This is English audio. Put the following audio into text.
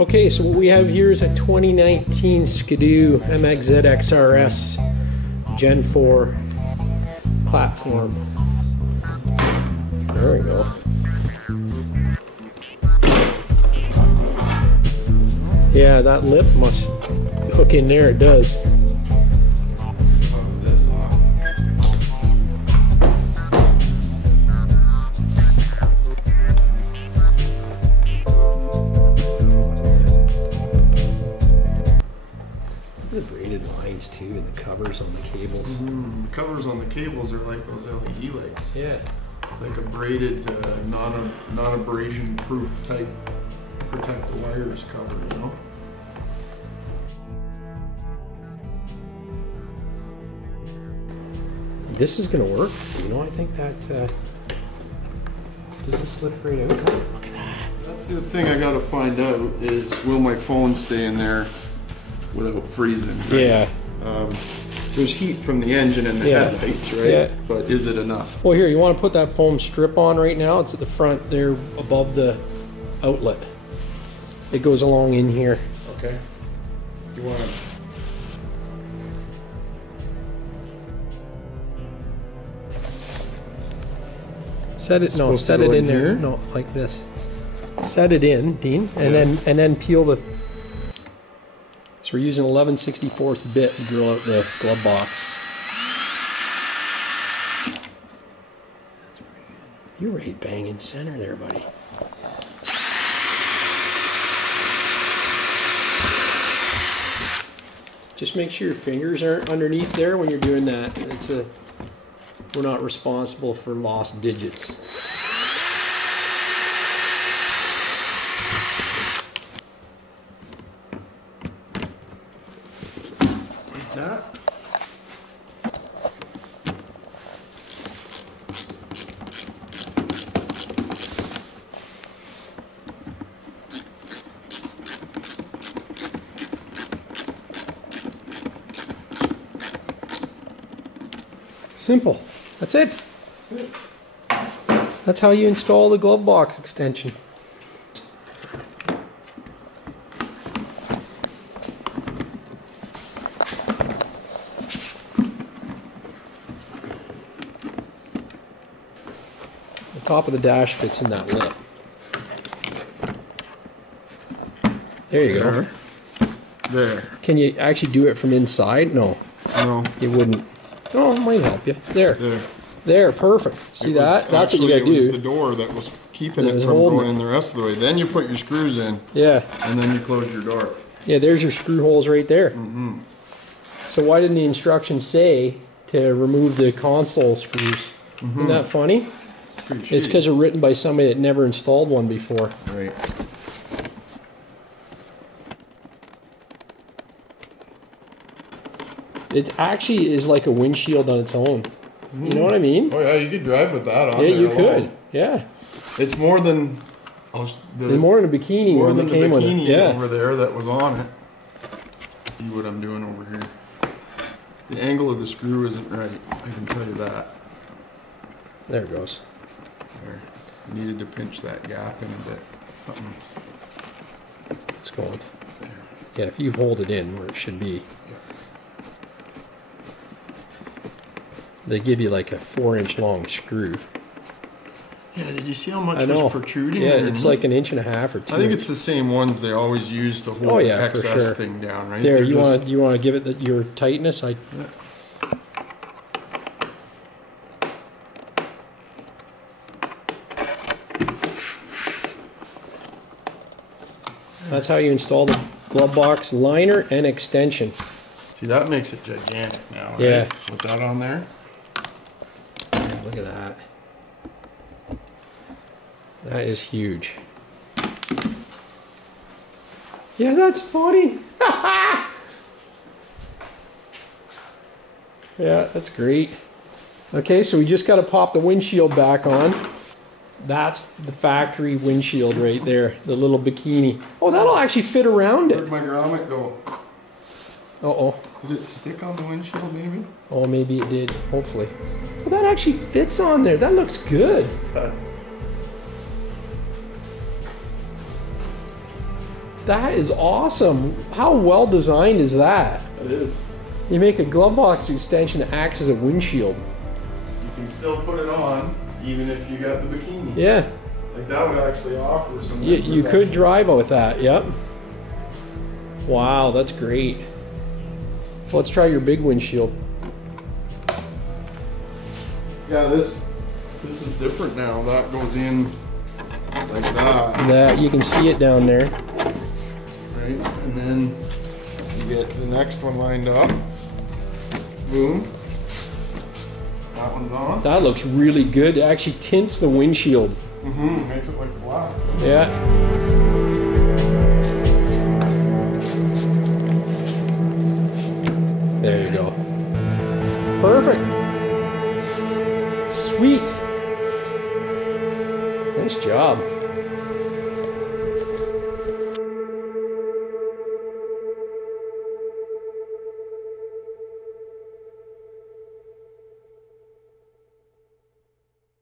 Okay, so what we have here is a 2019 Ski-doo Mxz Xrs Gen 4 platform. There we go. Yeah, that lip must hook in there, it does. The braided lines too, and the covers on the cables. The covers on the cables are like those LED lights. Yeah. It's like a braided, non-abrasion proof type, protect the wires cover, you know? This is gonna work. You know, I think that, does this lift right out? Look at that. That's the thing I gotta find out is, will my phone stay in there without freezing? Right? Yeah. There's heat from the engine and the headlights, right? Yeah. But is it enough? Well, here, you want to put that foam strip on right now. It's at the front there above the outlet. It goes along in here. Okay. You want to... Set it, no, set it in there. No, like this. Set it in, Dean, and then peel the... So we're using 11/64 bit to drill out the glove box. That's pretty good. You're right bang in center there, buddy. Just make sure your fingers aren't underneath there when you're doing that. We're not responsible for lost digits. That. Simple. That's it. That's how you install the Glovebox extension. The top of the dash fits in that lip. There you go. There. Can you actually do it from inside? No. No. You wouldn't. Oh, it might help you. There. There. There, perfect. See that? That's what you gotta do. It was the door that was keeping it from going in the rest of the way. Then you put your screws in. Yeah. And then you close your door. Yeah, there's your screw holes right there. So why didn't the instructions say to remove the console screws? Isn't that funny? It's because they're written by somebody that never installed one before. Right. It actually is like a windshield on its own. You know what I mean? Oh yeah, you could drive with that on there. Yeah, you alone. could. Yeah. It's more than more than a bikini. More than the bikini yeah. over there that was on it. See what I'm doing over here. The angle of the screw isn't right. I can tell you that. There it goes. There. I needed to pinch that gap in a bit. Something. It's going. There. Yeah, if you hold it in where it should be. They give you like a 4-inch long screw. Yeah, did you see how much was protruding? Yeah, it's like an 1.5 or 2. I think it's the same ones they always use to hold the XS thing down, right? There, you want to give it your tightness. That's how you install the glove box liner and extension. See, that makes it gigantic now, right? Yeah. With that on there. Yeah, look at that. That is huge. Yeah, that's funny. Yeah, that's great. Okay, so we just got to pop the windshield back on. That's the factory windshield right there, the little bikini. Oh, that'll actually fit around it. Where'd my grommet go? Uh-oh. Did it stick on the windshield, maybe? Oh, maybe it did, hopefully. Well, that actually fits on there. That looks good. It does. That is awesome. How well designed is that? It is. You make a glove box extension that acts as a windshield. You can still put it on, even if you got the bikini. Yeah. Like that would actually offer some. You could drive with that, yep. Wow, that's great. Let's try your big windshield. Yeah, this is different now. That goes in like that. That you can see it down there. Right, and then you get the next one lined up. Boom. That one's on. That looks really good. It actually tints the windshield. Mm-hmm. Makes it like black. Yeah.